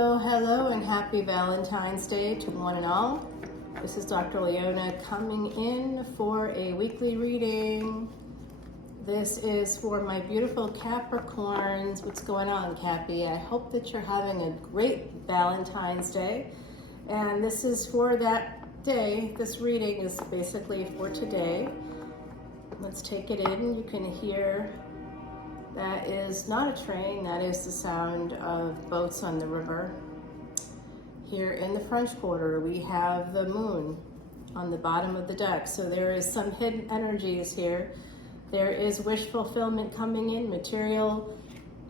Hello, hello, and happy Valentine's Day to one and all. This is Dr. Leona coming in for a weekly reading. This is for my beautiful Capricorns. What's going on, Cappy? I hope that you're having a great Valentine's Day. And this is for that day. This reading is basically for today. Let's take it in. You can hear that is not a train, that is the sound of boats on the river. Here in the French Quarter, we have the moon on the bottom of the deck. So there is some hidden energies here. There is wish fulfillment coming in, material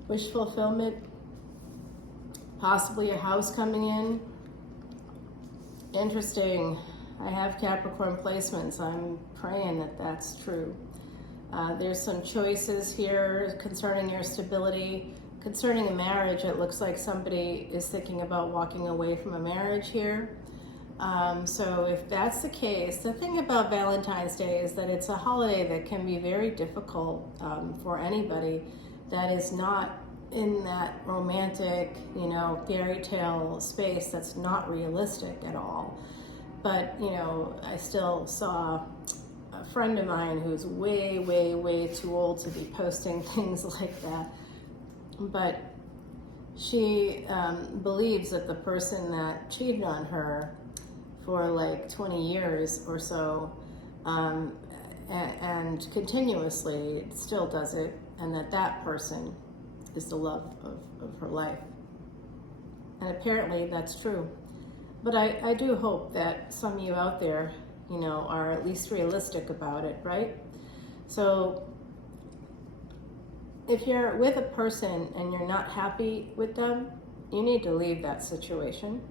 wish fulfillment, possibly a house coming in. Interesting. I have Capricorn placements. I'm praying that that's true. There's some choices here concerning your stability. Concerning a marriage, it looks like somebody is thinking about walking away from a marriage here. So if that's the case, the thing about Valentine's Day is that it's a holiday that can be very difficult for anybody that is not in that romantic, fairy tale space that's not realistic at all. But, I still saw a friend of mine who's way, way, way too old to be posting things like that. But she believes that the person that cheated on her for like 20 years or so and continuously still does it, and that person is the love of her life. And apparently that's true. But I do hope that some of you out there, are at least realistic about it, right? So if you're with a person and you're not happy with them, you need to leave that situation.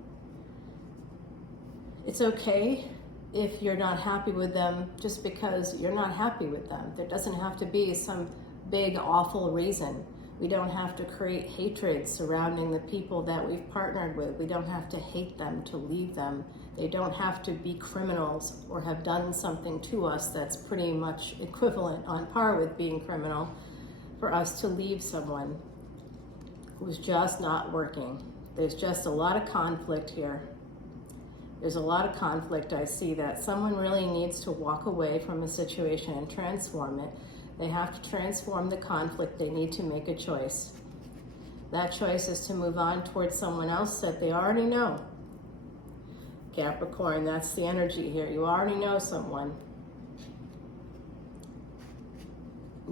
It's okay if you're not happy with them just because you're not happy with them. There doesn't have to be some big, awful reason. We don't have to create hatred surrounding the people that we've partnered with. We don't have to hate them to leave them. They don't have to be criminals or have done something to us that's pretty much equivalent on par with being criminal for us to leave someone who's just not working. There's just a lot of conflict here. There's a lot of conflict. I see that someone really needs to walk away from a situation and transform it. They have to transform the conflict. They need to make a choice. That choice is to move on towards someone else that they already know. Capricorn, that's the energy here. You already know someone.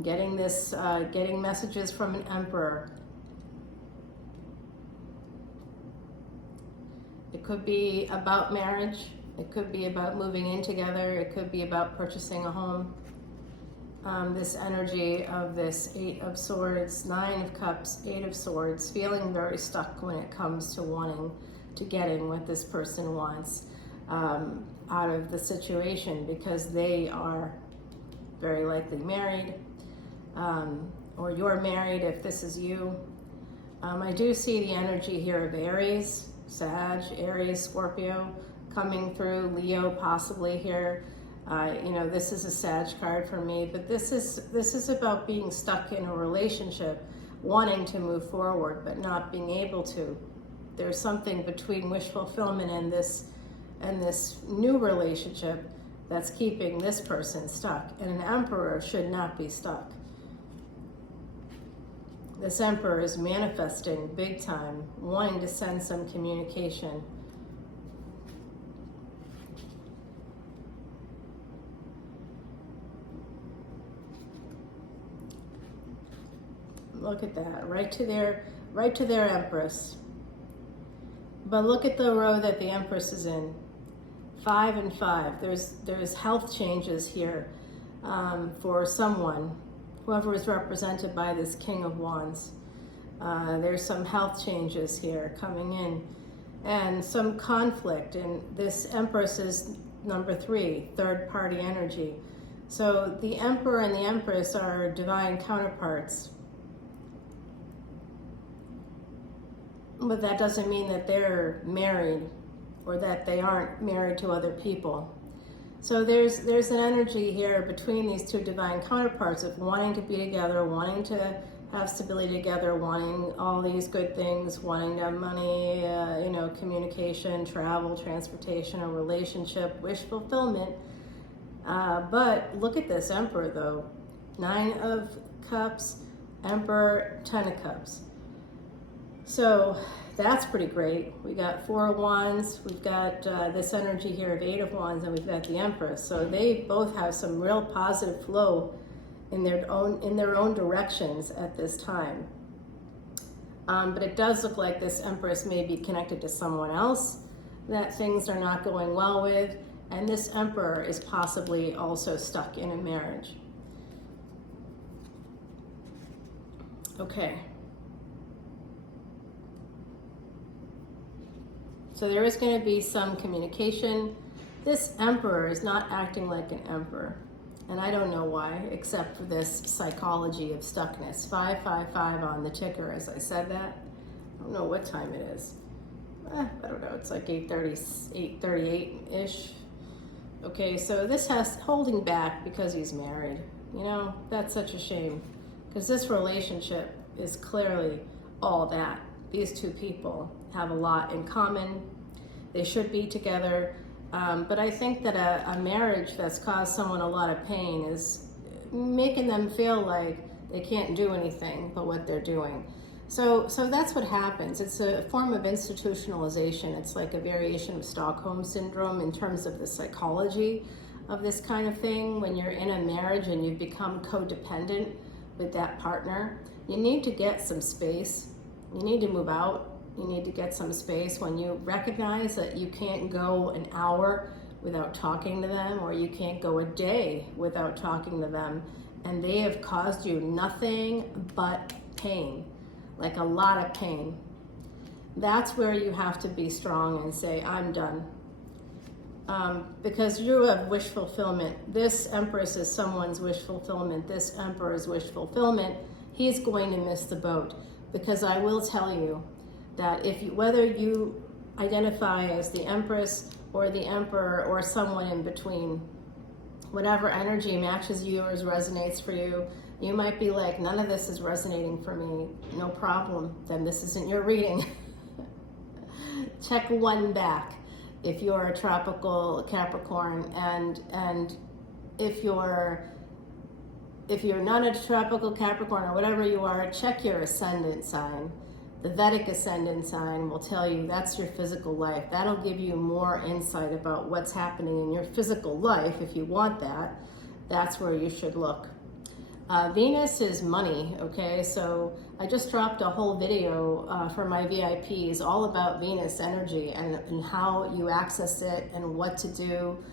Getting messages from an emperor. It could be about marriage. It could be about moving in together. It could be about purchasing a home. This energy of this 8 of Swords, 9 of Cups, 8 of Swords, feeling very stuck when it comes to getting what this person wants out of the situation, because they are very likely married, or you're married if this is you. I do see the energy here of Aries, Sag, Aries, Scorpio coming through, Leo possibly here. This is a Sag card for me, but this is about being stuck in a relationship, wanting to move forward, but not being able to. There's something between wish fulfillment and this new relationship that's keeping this person stuck. And an emperor should not be stuck. This emperor is manifesting big time, wanting to send some communication. Look at that, right to their Empress. But look at the row that the Empress is in. 5 and 5. There's health changes here for someone, whoever is represented by this King of Wands. There's some health changes here coming in, and some conflict. And this Empress is number 3, third party energy. So the Emperor and the Empress are divine counterparts. But that doesn't mean that they're married or that they aren't married to other people. So there's an energy here between these two divine counterparts of wanting to be together, wanting to have stability together, wanting all these good things, wanting to have money, you know, communication, travel, transportation, a relationship, wish fulfillment. But look at this Emperor though. 9 of Cups, Emperor, 10 of Cups. So that's pretty great. We got 4 of Wands, we've got this energy here of 8 of Wands, and we've got the Empress. So they both have some real positive flow in their own directions at this time. But it does look like this Empress may be connected to someone else that things are not going well with, and this Emperor is possibly also stuck in a marriage. Okay. So there is going to be some communication. This Emperor is not acting like an emperor. And I don't know why, except for this psychology of stuckness. 555 on the ticker as I said that. I don't know what time it is. I don't know, it's like 8:30, 8:38-ish. Okay, so this has holding back because he's married. You know, that's such a shame. Because this relationship is clearly all that. These two people have a lot in common. They should be together. But I think that a marriage that's caused someone a lot of pain is making them feel like they can't do anything but what they're doing. So that's what happens. It's a form of institutionalization. It's like a variation of Stockholm Syndrome in terms of the psychology of this kind of thing. When you're in a marriage and you've become codependent with that partner, you need to get some space. You need to move out. You need to get some space. When you recognize that you can't go an hour without talking to them, or you can't go a day without talking to them, and they have caused you nothing but pain, like a lot of pain, that's where you have to be strong and say, I'm done. Because you have wish fulfillment. This Empress is someone's wish fulfillment. This Emperor's wish fulfillment. He's going to miss the boat. Because I will tell you that whether you identify as the Empress or the Emperor or someone in between, whatever energy matches you or resonates for you, you might be like, none of this is resonating for me. No problem. Then this isn't your reading. Check one back. If you're a tropical Capricorn, and if you're not a tropical Capricorn or whatever you are, check your ascendant sign. The Vedic Ascendant sign will tell you that's your physical life. That'll give you more insight about what's happening in your physical life. If you want that, that's where you should look. Venus is money, okay? So I just dropped a whole video for my VIPs all about Venus energy and how you access it and what to do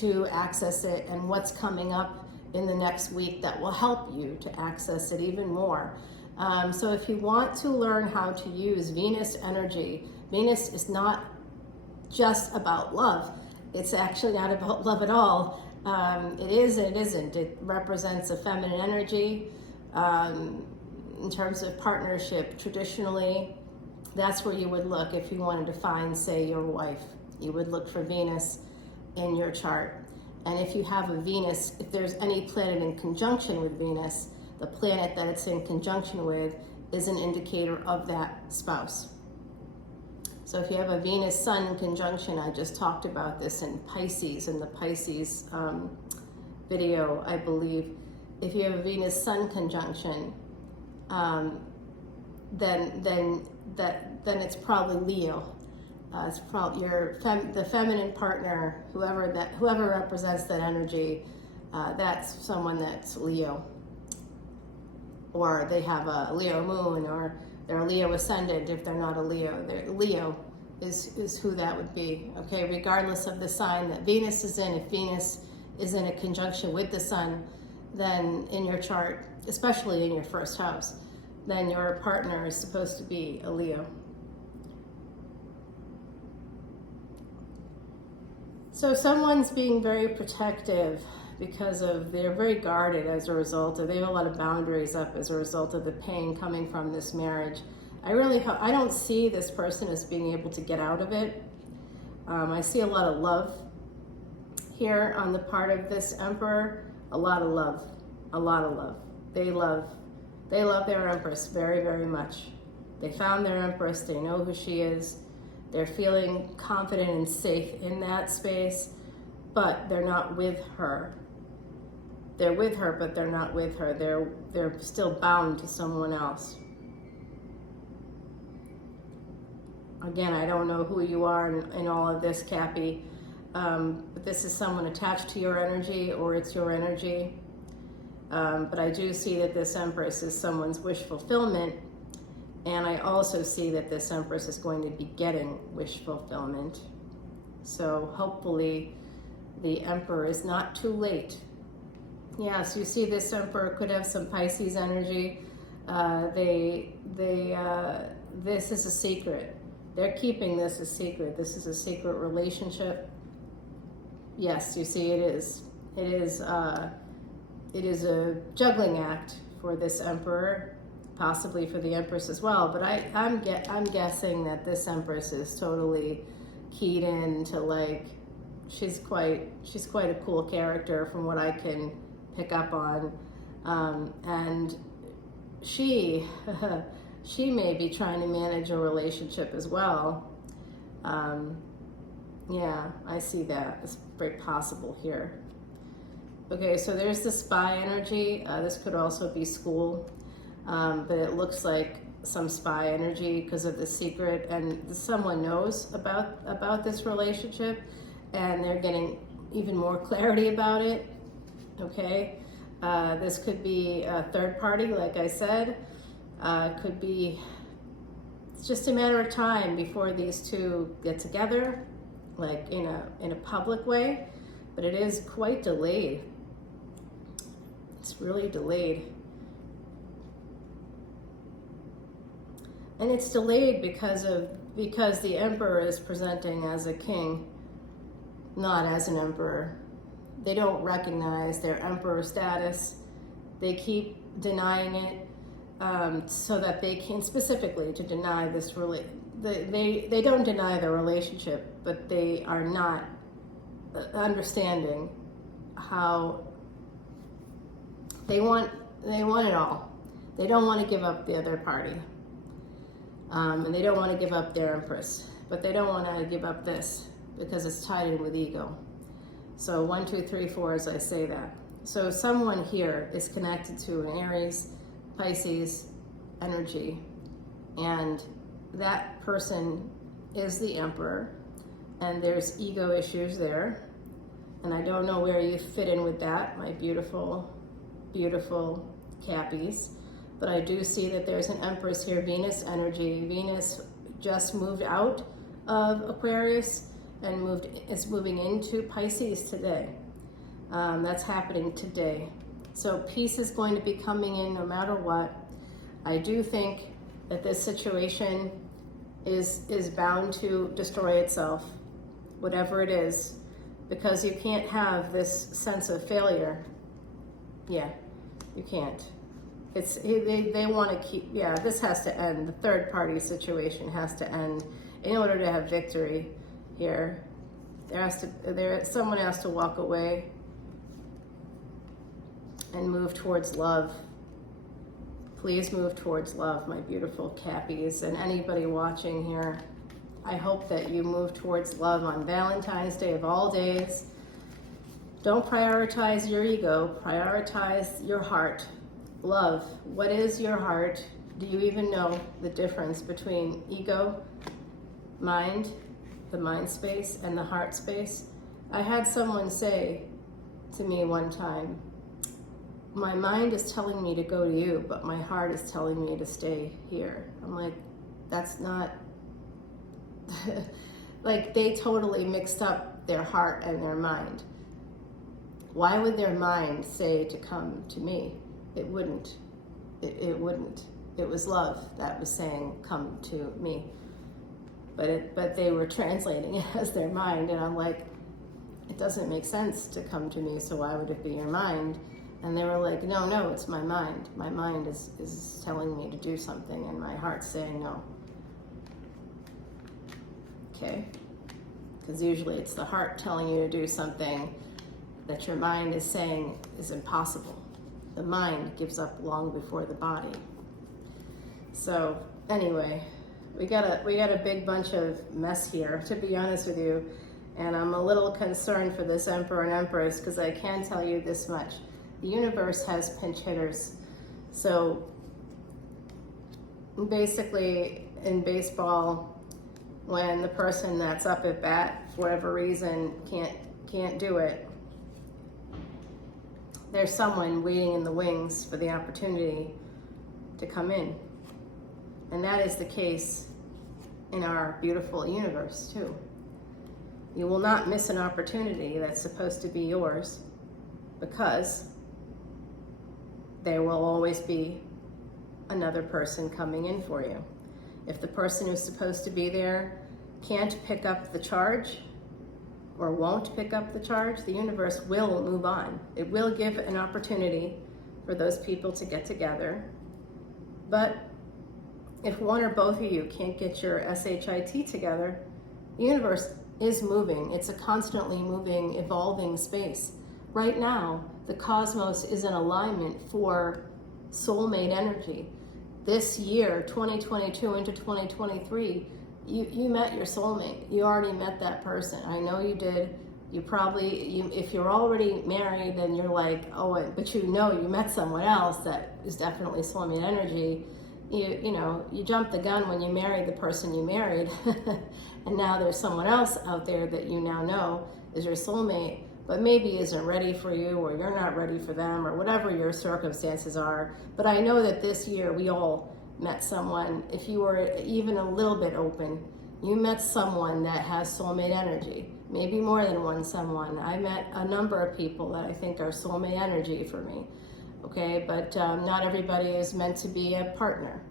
to access it and what's coming up in the next week that will help you to access it even more. So if you want to learn how to use Venus energy, Venus is not just about love. It's actually not about love at all. It is and it isn't. It represents a feminine energy in terms of partnership. Traditionally, that's where you would look if you wanted to find, say, your wife. You would look for Venus in your chart. And if you have a Venus, if there's any planet in conjunction with Venus, the planet that it's in conjunction with is an indicator of that spouse. So if you have a Venus-Sun conjunction, I just talked about this in Pisces, in the Pisces video, I believe. If you have a Venus-Sun conjunction, then it's probably Leo. It's probably the feminine partner, whoever represents that energy. That's someone that's Leo, or they have a Leo moon, or they're a Leo ascendant. If they're not a Leo, Leo is who that would be. Okay, regardless of the sign that Venus is in. If Venus is in a conjunction with the Sun, then in your chart, especially in your first house, then your partner is supposed to be a Leo. So someone's being very protective because they're very guarded as a result of, they have a lot of boundaries up as a result of the pain coming from this marriage. I don't see this person as being able to get out of it. I see a lot of love here on the part of this Emperor. A lot of love. They love They love their Empress very, very much. They found their Empress. They know who she is. They're feeling confident and safe in that space, but they're not with her. They're with her, but they're not with her. They're still bound to someone else. Again, I don't know who you are in all of this, Cappy, but this is someone attached to your energy, or it's your energy. But I do see that this Empress is someone's wish fulfillment, and I also see that this Empress is going to be getting wish fulfillment. So hopefully the Emperor is not too late. Yes, you see this Emperor could have some Pisces energy. This is a secret. They're keeping this a secret. This is a secret relationship. Yes, you see it is. It is a juggling act for this Emperor, possibly for the Empress as well. But I'm guessing that this Empress is totally keyed in to, like, she's quite a cool character from what I can pick up on, and she may be trying to manage a relationship as well. Yeah, I see that. It's very possible here. Okay, so there's the spy energy. This could also be school, but it looks like some spy energy because of the secret, and someone knows about this relationship, and they're getting even more clarity about it. Okay, this could be a third party, like I said. Could be, it's just a matter of time before these two get together, like in a public way, but it is quite delayed. It's really delayed. And it's delayed because the Emperor is presenting as a king, not as an emperor. They don't recognize their emperor status. They keep denying it, so that they can, specifically to deny this they don't deny their relationship, but they are not understanding how they want it all. They don't want to give up the other party, and they don't want to give up their Empress, but they don't want to give up this because it's tied in with ego. So 1, 2, 3, 4, as I say that. So someone here is connected to an Aries, Pisces energy, and that person is the Emperor, and there's ego issues there, and I don't know where you fit in with that, my beautiful, beautiful Cappies, but I do see that there's an Empress here, Venus energy. Venus just moved out of Aquarius and is moving into Pisces today. That's happening today. So peace is going to be coming in no matter what. I do think that this situation is bound to destroy itself, whatever it is, because you can't have this sense of failure. Yeah, you can't. They want to keep, yeah, this has to end. The third party situation has to end in order to have victory here. Someone has to walk away and move towards love. Please move towards love, my beautiful Cappies, and anybody watching here. I hope that you move towards love on Valentine's Day of all days. Don't prioritize your ego, prioritize your heart. Love, what is your heart? Do you even know the difference between ego, mind, the mind space, and the heart space? I had someone say to me one time, my mind is telling me to go to you, but my heart is telling me to stay here. I'm like, that's not, like, they totally mixed up their heart and their mind. Why would their mind say to come to me? It wouldn't. It wouldn't. It was love that was saying, come to me. But they were translating it as their mind, and I'm like, it doesn't make sense to come to me, so why would it be your mind? And they were like, no, it's my mind. My mind is telling me to do something, and my heart's saying no. Okay? Because usually it's the heart telling you to do something that your mind is saying is impossible. The mind gives up long before the body. So anyway, we got a big bunch of mess here, to be honest with you. And I'm a little concerned for this Emperor and Empress, because I can tell you this much. The universe has pinch hitters. So basically in baseball, when the person that's up at bat for whatever reason can't do it, there's someone waiting in the wings for the opportunity to come in. And that is the case in our beautiful universe too. You will not miss an opportunity that's supposed to be yours, because there will always be another person coming in for you. If the person who's supposed to be there can't pick up the charge or won't pick up the charge, the universe will move on. It will give an opportunity for those people to get together. But if one or both of you can't get your SHIT together, the universe is moving. It's a constantly moving, evolving space. Right now, the cosmos is in alignment for soulmate energy. This year, 2022 into 2023, you met your soulmate. You already met that person. I know you did. You probably, if you're already married, then you're like, oh, but you know you met someone else that is definitely soulmate energy. You jumped the gun when you married the person you married, and now there's someone else out there that you now know is your soulmate, but maybe isn't ready for you, or you're not ready for them, or whatever your circumstances are. But I know that this year we all met someone. If you were even a little bit open, you met someone that has soulmate energy, maybe more than one someone. I met a number of people that I think are soulmate energy for me. Okay, but not everybody is meant to be a partner.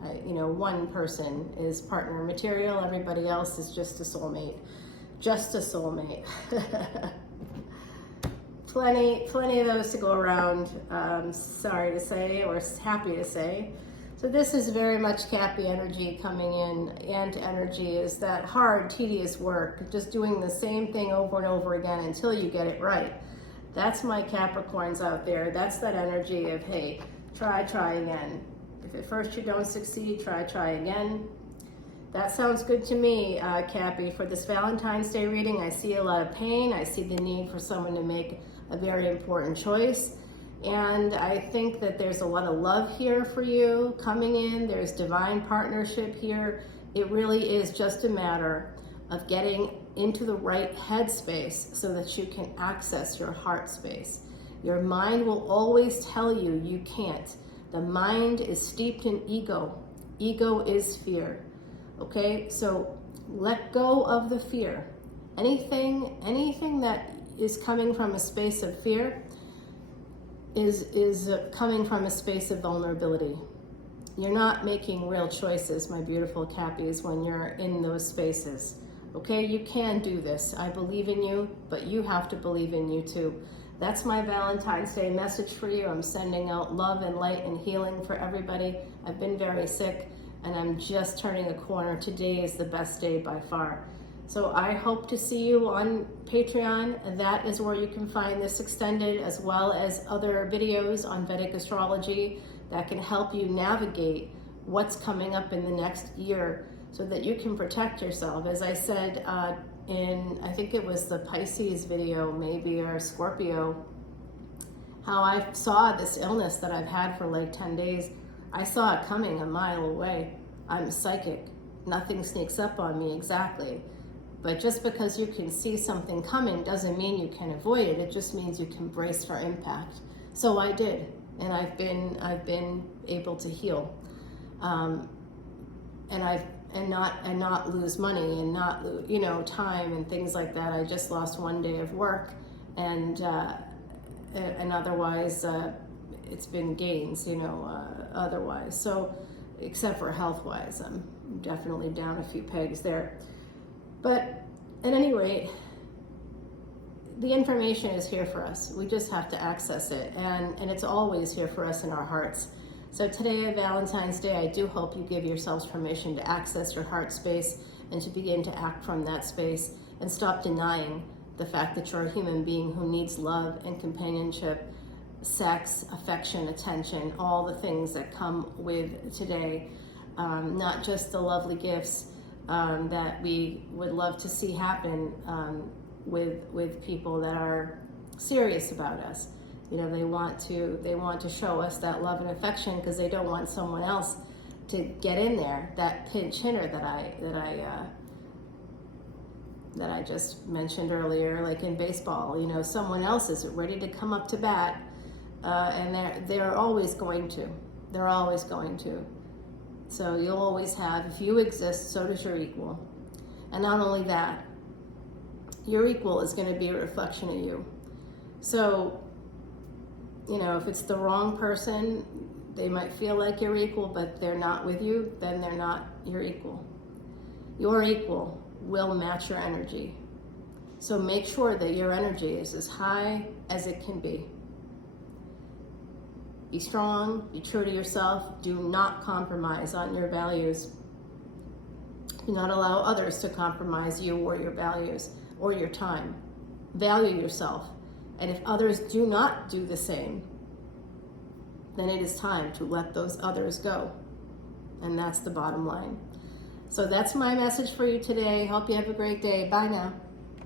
One person is partner material, everybody else is just a soulmate. Just a soulmate. Plenty of those to go around, sorry to say, or happy to say. So this is very much Cappy energy coming in. Ant energy is that hard, tedious work, just doing the same thing over and over again until you get it right. That's my Capricorns out there. That's that energy of, hey, try again. If at first you don't succeed, try again. That sounds good to me, Cappy. For this Valentine's Day reading, I see a lot of pain. I see the need for someone to make a very important choice. And I think that there's a lot of love here for you coming in. There's divine partnership here. It really is just a matter of getting into the right headspace so that you can access your heart space. Your mind will always tell you you can't. The mind is steeped in ego. Ego is fear. Okay, so let go of the fear. Anything that is coming from a space of fear is coming from a space of vulnerability. You're not making real choices, my beautiful Cappies, when you're in those spaces. Okay, you can do this. I believe in you, but you have to believe in you too. That's my Valentine's Day message for you. I'm sending out love and light and healing for everybody. I've been very sick, and I'm just turning a corner. Today is the best day by far. So I hope to see you on Patreon, and that is where you can find this extended, as well as other videos on Vedic Astrology that can help you navigate what's coming up in the next year, so that you can protect yourself. As I said I think it was the Pisces video, maybe, or Scorpio, how I saw this illness that I've had for like 10 days. I saw it coming a mile away. I'm psychic. Nothing sneaks up on me exactly. But just because you can see something coming doesn't mean you can avoid it. It just means you can brace for impact. So I did, and I've been able to heal. And not lose money, and not lose, time and things like that. I just lost one day of work, and otherwise it's been gains, otherwise. So except for health-wise, I'm definitely down a few pegs there. But at any rate, the information is here for us. We just have to access it, and it's always here for us in our hearts. So today, Valentine's Day, I do hope you give yourselves permission to access your heart space and to begin to act from that space, and stop denying the fact that you're a human being who needs love and companionship. sex, affection, attention, all the things that come with today. Not just the lovely gifts that we would love to see happen with people that are serious about us. You know, they want to show us that love and affection because they don't want someone else to get in there. That pinch hitter that I just mentioned earlier, like in baseball, you know, someone else is ready to come up to bat, and they're always going to. They're always going to. So you'll always have, if you exist, so does your equal. And not only that, your equal is going to be a reflection of you. So, you know, if it's the wrong person, they might feel like you're equal, but they're not with you, then they're not your equal. Your equal will match your energy. So make sure that your energy is as high as it can be. Be strong, be true to yourself, do not compromise on your values. Do not allow others to compromise you or your values or your time. Value yourself. And if others do not do the same, then it is time to let those others go. And that's the bottom line. So that's my message for you today. Hope you have a great day. Bye now.